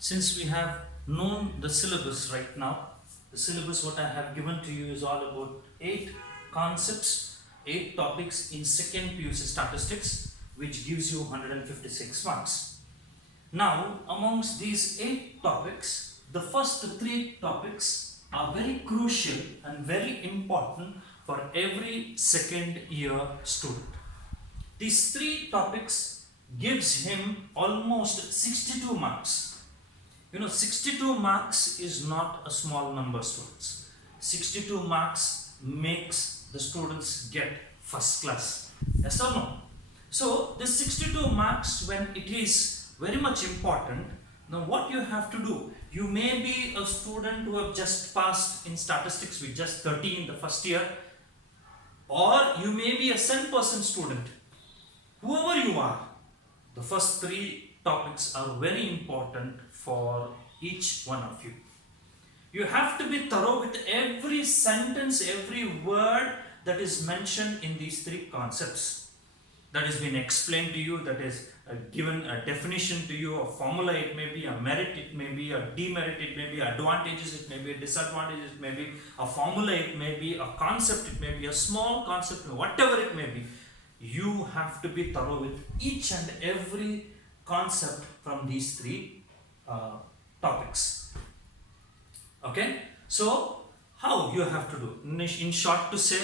since we have known the syllabus right now, the syllabus what I have given to you is all about 8 concepts, 8 topics in second PUC statistics, which gives you 156 marks. Now, amongst these 8 topics, the first 3 topics are very crucial and very important for every second year student. These 3 topics gives him almost 62 marks. 62 marks is not a small number, students. 62 marks makes the students get first class. Yes or no? So, this 62 marks, when it is very much important, now what you have to do, you may be a student who have just passed in statistics with just 30 in the first year, or you may be a 100% student. Whoever you are, the first 3 topics are very important for each one of you. You have to be thorough with every sentence, every word that is mentioned in these 3 concepts. That has been explained to you, that is given a definition to you, a formula it may be, a merit it may be, a demerit it may be, advantages it may be, disadvantages it may be, a formula it may be, a concept it may be, a small concept, whatever it may be. You have to be thorough with each and every concept from these 3 topics. Okay, so how you have to do? In short to say,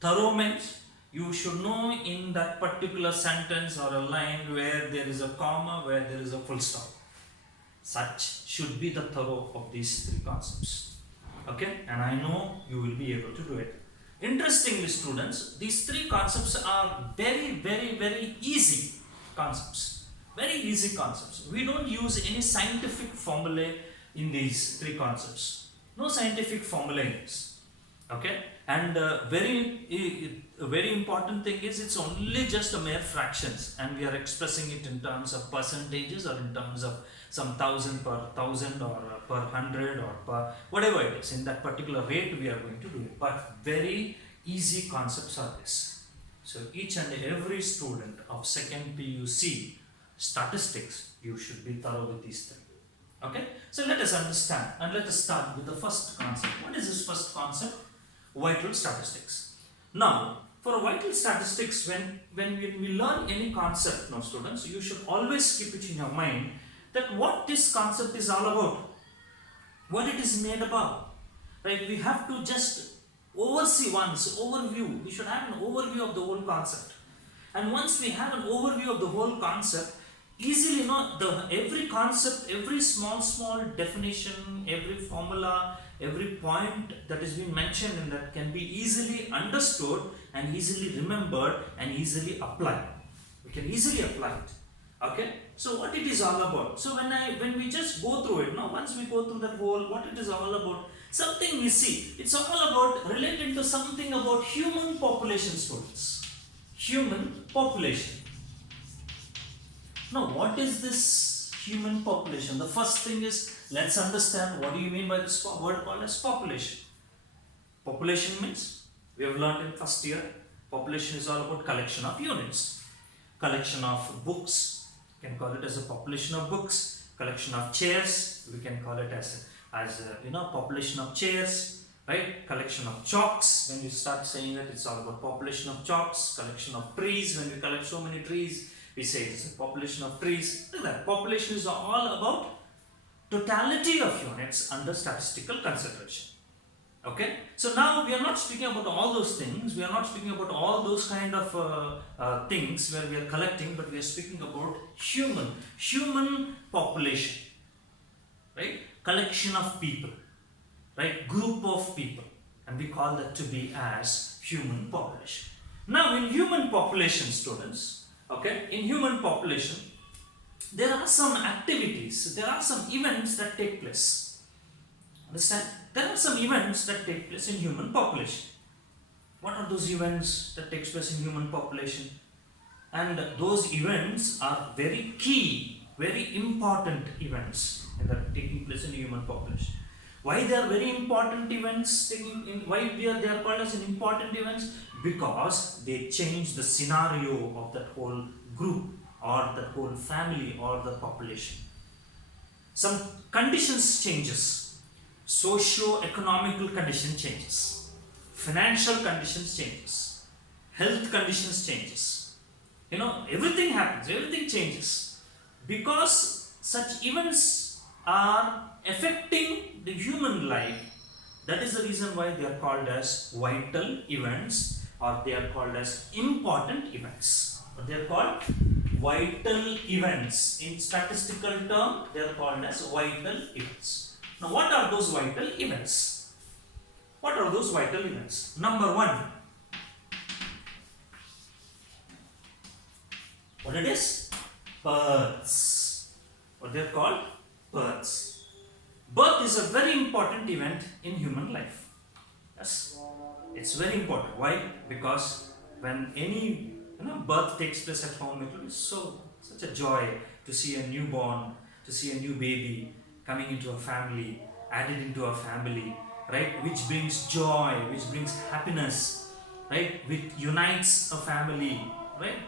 thorough means you should know in that particular sentence or a line where there is a comma, where there is a full stop. Such should be the thorough of these 3 concepts. Okay, and I know you will be able to do it. Interestingly, students, these 3 concepts are very, very, very easy concepts. Very easy concepts. We don't use any scientific formulae in these 3 concepts. No scientific formula in this. Okay, and very important thing is it's only just a mere fractions, and we are expressing it in terms of percentages or in terms of some 1000 per 1000 or per 100 or per whatever it is. In that particular rate we are going to do it, but very easy concepts are this. So each and every student of second PUC statistics, you should be thorough with these 3. Okay, so let us understand and let us start with the first concept. What is this first concept? Vital statistics. Now, for vital statistics, when we learn any concept, now students, you should always keep it in your mind that what this concept is all about, what it is made about. Right? We have to just overview. We should have an overview of the whole concept. And once we have an overview of the whole concept, easily every concept, every small definition, every formula, every point that is being mentioned in that can be easily understood and easily remembered and easily applied. We can easily apply it. Okay, so what it is all about. So when we just go through it, now once we go through that whole, what it is all about, something we see, it's all about related to something about human population, students. Human population. Now, what is this human population? The first thing is, let's understand what do you mean by this word called as population. Population means, we have learned in first year, population is all about collection of units. Collection of books, you can call it as a population of books. Collection of chairs, we can call it as population of chairs. Right? Collection of chalks, when you start saying that, it's all about population of chalks. Collection of trees, when we collect so many trees, we say it is a population of trees. Look at that. Population is all about totality of units under statistical consideration. Okay. So now we are not speaking about all those things. We are not speaking about all those kind of things where we are collecting, but we are speaking about human population. Right? Collection of people. Right? Group of people. And we call that to be as human population. Now in human population, students, okay, in human population, there are some activities, there are some events that take place. Understand? There are some events that take place in human population. What are those events that takes place in human population? And those events are very key, very important events that are taking place in human population. Why they are very important events? Why they are called as an important events? Because they change the scenario of that whole group or that whole family or the population. some conditions changes, socio-economical condition changes, financial conditions changes, health conditions changes. Everything happens, everything changes because such events are affecting the human life. That is the reason why they are called as vital events, or they are called as important events. Or they are called vital events. In statistical term, they are called as vital events. Now, what are those vital events? What are those vital events? Number one, what it is? Births. What they are called? Births. Birth is a very important event in human life. Yes, it's very important. Why? Because when any birth takes place at home, it will be such a joy to see a newborn, to see a new baby coming into a family, added into a family, right? Which brings joy, which brings happiness, right? Which unites a family, right?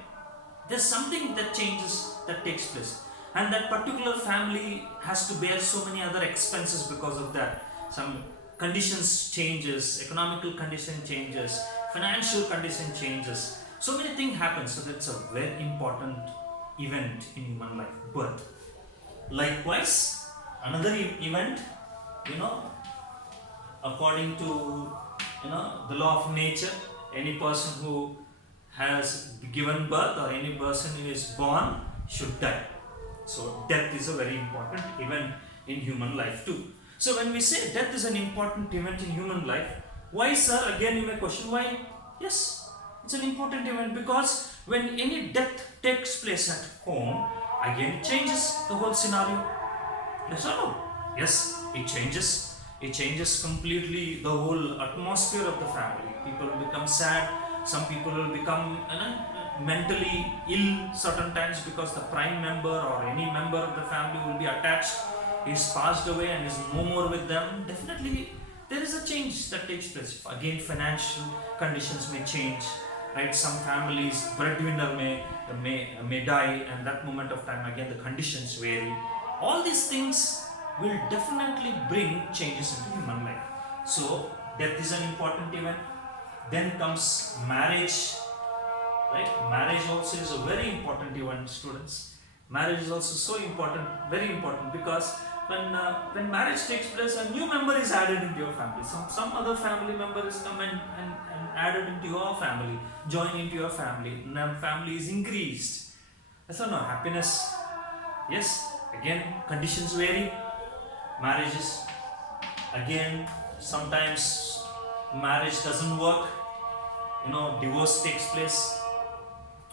There's something that changes, that takes place, and that particular family has to bear so many other expenses because of that. Some conditions changes, economical condition changes, financial condition changes, so many things happen. So that's a very important event in human life, birth. Likewise, another event, according to the law of nature, any person who has given birth or any person who is born should die. So death is a very important event in human life too. So when we say death is an important event in human life, why, sir? Again you may question why. Yes, it's an important event because when any death takes place at home, again it changes the whole scenario. Yes or no? Yes, it changes. It changes completely the whole atmosphere of the family. People will become sad. Some people will become mentally ill certain times because the prime member or any member of the family will be attached, is passed away and is no more with them. Definitely there is a change that takes place. Again, financial conditions may change, right? Some families, breadwinner may die, and that moment of time again the conditions vary. All these things will definitely bring changes into human life. So death is an important event. Then comes marriage, right? Marriage also is a very important event, students. Marriage is also so important, very important, because when marriage takes place, a new member is added into your family. Some other family member is come and added into your family, join into your family. Now family is increased. That's no happiness. Yes, again conditions vary. Marriages, again sometimes marriage doesn't work, divorce takes place.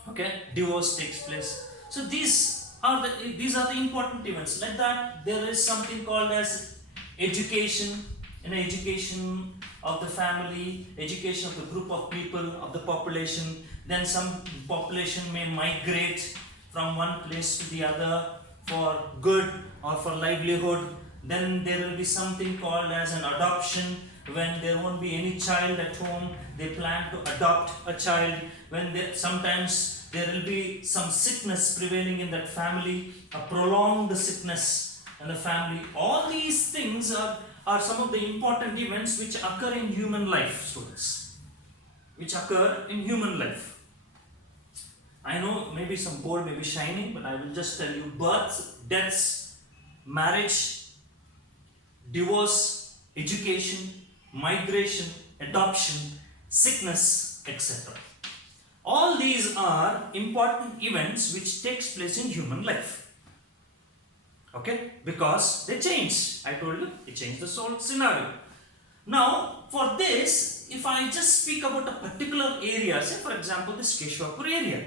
Okay, divorce takes place. So these are the important events. Like that, there is something called as education, education of the family, education of the group of people, of the population. Then some population may migrate from one place to the other for good or for livelihood. Then there will be something called as an adoption. When there won't be any child at home, they plan to adopt a child. Sometimes there will be some sickness prevailing in that family, a prolonged sickness in the family. All these things are some of the important events which occur in human life, students. Which occur in human life. I know maybe some board may be shining, but I will just tell you: births, deaths, marriage, divorce, education, migration, adoption, sickness, etc. All these are important events which takes place in human life. Okay, because they change. I told you, they change the whole scenario. Now, for this, if I just speak about a particular area, say for example this Keshwapur area,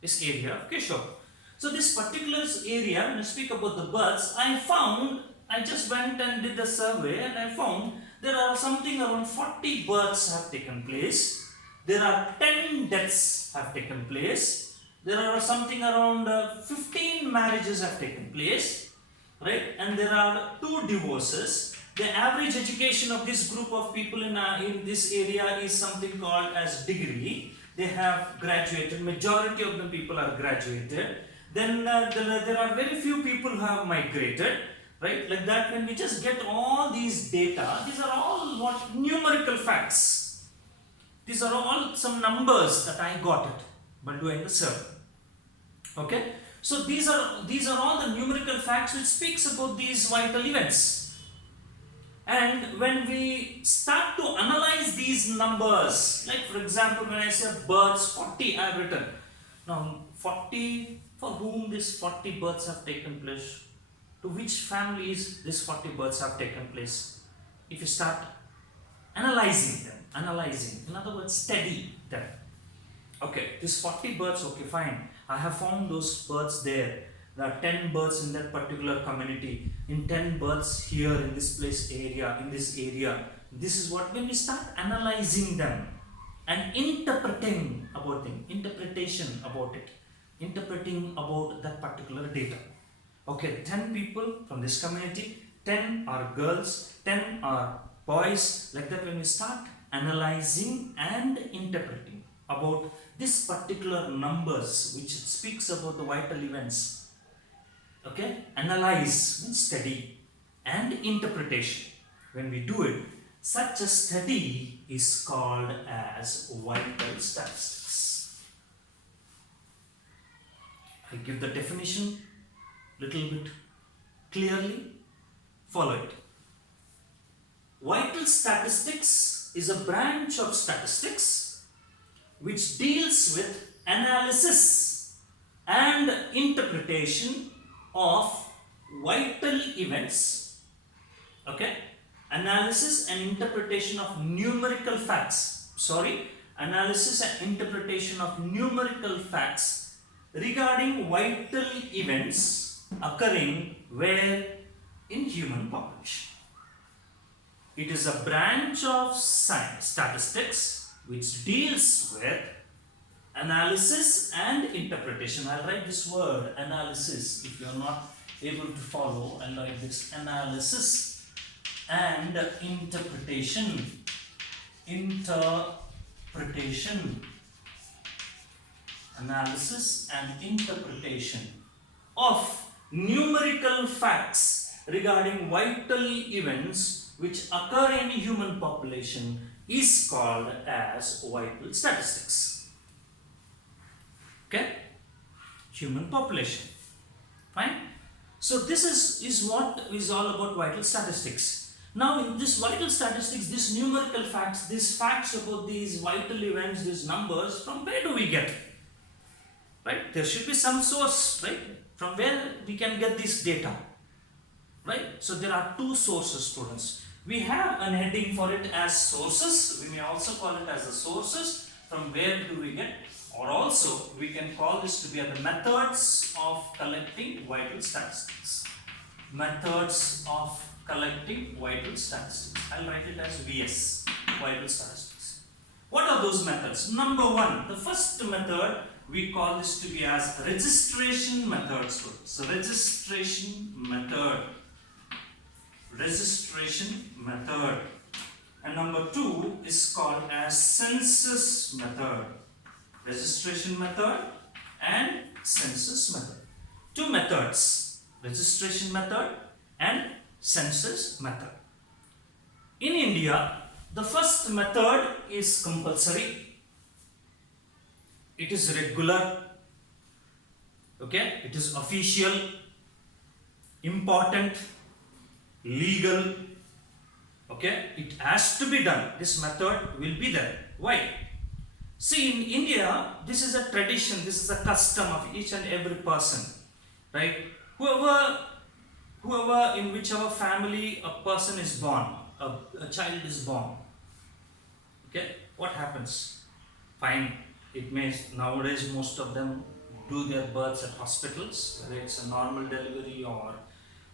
this area of Keshwapur. So this particular area, when I speak about the births, I just went and did a survey and I found there are something around 40 births have taken place. There are 10 deaths have taken place. There are something around 15 marriages have taken place, right? And there are 2 divorces. The average education of this group of people in this area is something called as degree. They have graduated. Majority of the people are graduated. Then there are very few people who have migrated. right? Like that, when we just get all these data, these are all what numerical facts. These are all some numbers that I got it by doing the survey. Okay, so these are all the numerical facts which speaks about these vital events. And when we start to analyze these numbers, like for example, when I say births 40, I have written. Now 40, for whom these 40 births have taken place? To which families these 40 births have taken place? If you start analyzing them, in other words, study them. Okay, this 40 births, okay, fine. I have found those births there. There are 10 births in that particular community, in 10 births here in this place area, in this area. This is what, when we start analyzing them and interpreting about them, interpretation about it, interpreting about that particular data. Okay, 10 people from this community, 10 are girls, 10 are boys. Like that, when we start analyzing and interpreting about this particular numbers which speaks about the vital events. Okay, analyze means study and interpretation. When we do it, such a study is called as vital statistics. I give the definition little bit clearly, follow it. Vital statistics is a branch of statistics which deals with analysis and interpretation of vital events. Okay, analysis and interpretation of numerical facts. Analysis and interpretation of numerical facts regarding vital events occurring where? In human population. It is a branch of science, statistics, which deals with analysis and interpretation. I'll write this word analysis. If you are not able to follow, I'll write this analysis and interpretation. Analysis and interpretation of numerical facts regarding vital events which occur in human population is called as vital statistics. Okay, human population. Fine. So this is what is all about vital statistics. Now in this vital statistics, these numerical facts, these facts about these vital events, these numbers, from where do we get? Right? There should be some source, right? From where we can get this data. Right? So there are two sources, students. We have an heading for it as sources. We may also call it as the sources. From where do we get? Or also we can call this to be the methods of collecting vital statistics. Methods of collecting vital statistics. I'll write it as VS, vital statistics. What are those methods? Number one, the first method, we call this to be as registration method. So registration method. And number two is called as census method. Registration method and census method. Two methods, registration method and census method. In India, the first method is compulsory. It is regular. Okay, it is official, important, legal. Okay, it has to be done. This method will be there. Why? See, in India, this is a tradition, this is a custom of each and every person, right? Whoever in whichever family a person is born, a child is born, okay, what happens? Fine, it may, nowadays most of them do their births at hospitals, whether it's a normal delivery or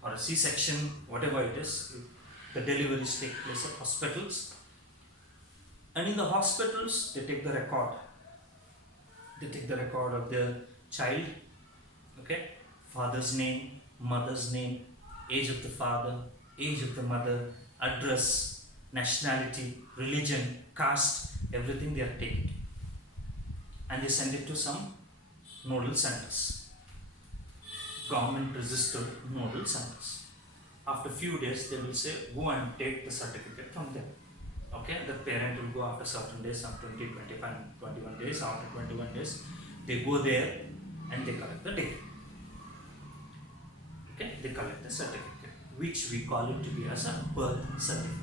a C-section, whatever it is, the deliveries take place at hospitals. And in the hospitals, they take the record. They take the record of the child, okay, father's name, mother's name, age of the father, age of the mother, address, nationality, religion, caste, everything they are taking. And they send it to some nodal centers, government registered nodal centers. After few days, they will say, go and take the certificate from them. Okay, the parent will go after certain days, some 20, 25, 21 days. After 21 days, they go there and they collect the data. Okay, they collect the certificate, which we call it to be as a birth certificate.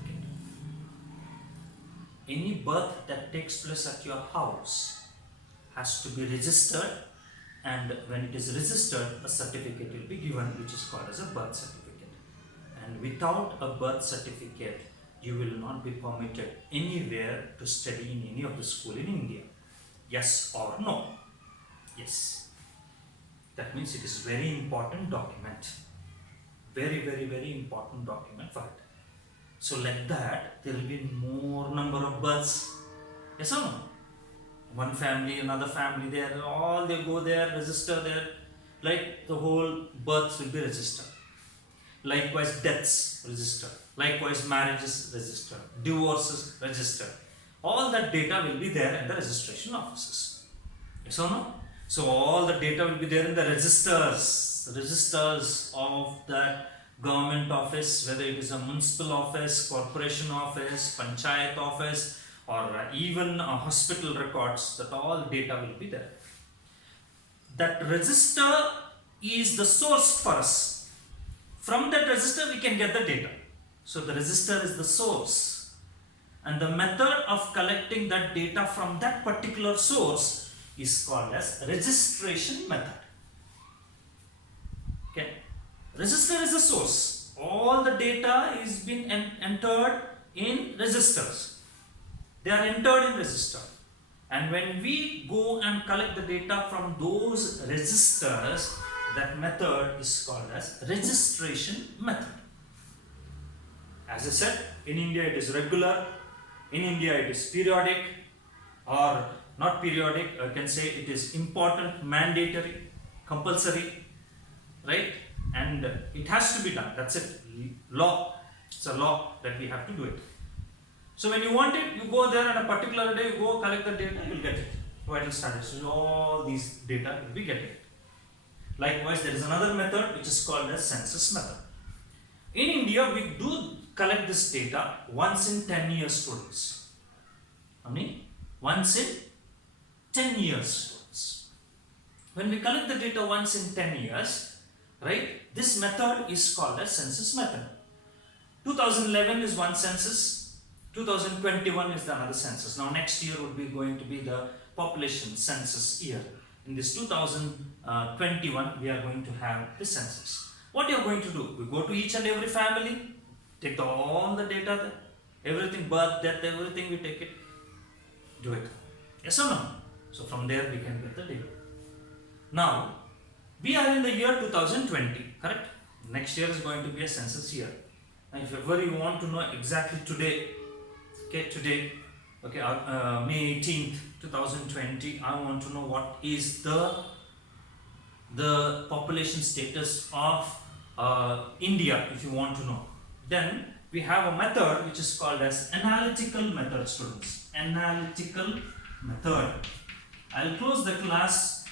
Any birth that takes place at your house has to be registered, and when it is registered, a certificate will be given, which is called as a birth certificate. And without a birth certificate, you will not be permitted anywhere to study in any of the school in India. Yes or no? Yes. That means it is very important document. Very, very, very important document for it. So like that, there will be more number of births. Yes or no? One family, another family, they go there, register there. Like the whole births will be registered. Likewise, deaths registered. Likewise, marriages registered. Divorces registered. All that data will be there in the registration offices. Yes or no? So all the data will be there in the registers of that government office, whether it is a municipal office, corporation office, panchayat office, or even a hospital records. That all data will be there. That register is the source for us. From that register we can get the data. So the register is the source, and the method of collecting that data from that particular source is called as registration method. Okay, register is the source. All the data is been entered in registers. They are entered in register, and when we go and collect the data from those registers, that method is called as registration method. As I said, in India it is regular, in India it is periodic, or not periodic, I can say it is important, mandatory, compulsory, right? And it has to be done. That's it. Law. It's a law that we have to do it. So when you want it, you go there on a particular day, you go collect the data, you will get it. Vital status. So all these data will be getting it. Likewise, there is another method which is called as census method. In India, we do collect this data once in 10 years, students. How many? Once in 10 years, students. When we collect the data once in 10 years, right, this method is called as census method. 2011 is one census, 2021 is the another census. Now next year would be going to be the population census year. In this 2021, we are going to have the census. What you are going to do? We go to each and every family, take all the data there, everything, birth, death, everything, we take it, do it. Yes or no? So from there we can get the data. Now, we are in the year 2020, correct? Next year is going to be a census year. Now if ever you want to know exactly today, May 18th, 2020, I want to know what is the population status of India, if you want to know. Then we have a method which is called as analytical method, students. Analytical method. I'll close the class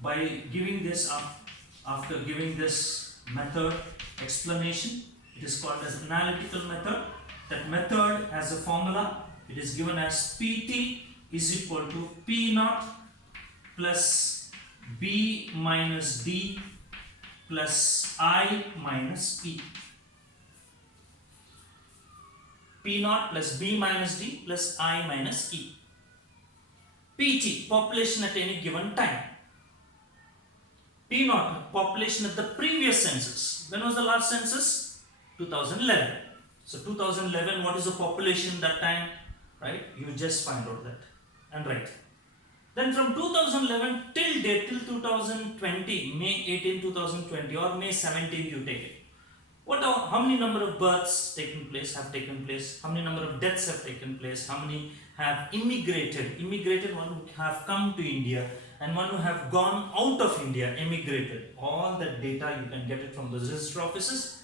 by giving this up. After giving this method explanation, it is called as analytical method. That method has a formula. It is given as PT is equal to P naught plus B minus D plus I minus E. P naught plus B minus D plus I minus E. PT, population at any given time. P naught, population at the previous census. When was the last census? 2011. So 2011, what is the population that time? Right? You just find out that and write. Then from 2011 till date, till 2020, May 18, 2020 or May 17, you take it. How many number of births have taken place? How many number of deaths have taken place? How many have immigrated, one who have come to India, and one who have gone out of India, emigrated. All that data you can get it from the register offices.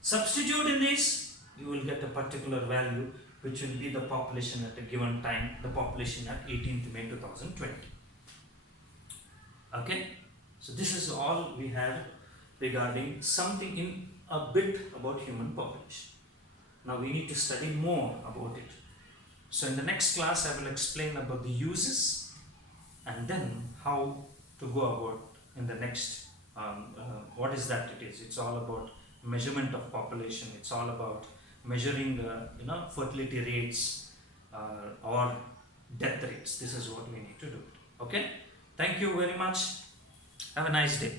Substitute in this, you will get a particular value which will be the population at a given time, the population at 18th May 2020. Okay, so this is all we have regarding something in a bit about human population. Now we need to study more about it. So in the next class I will explain about the uses and then how to go about in the next what is that it is. It's all about measurement of population. It's all about measuring fertility rates or death rates. This is what we need to do. Okay, thank you very much. Have a nice day.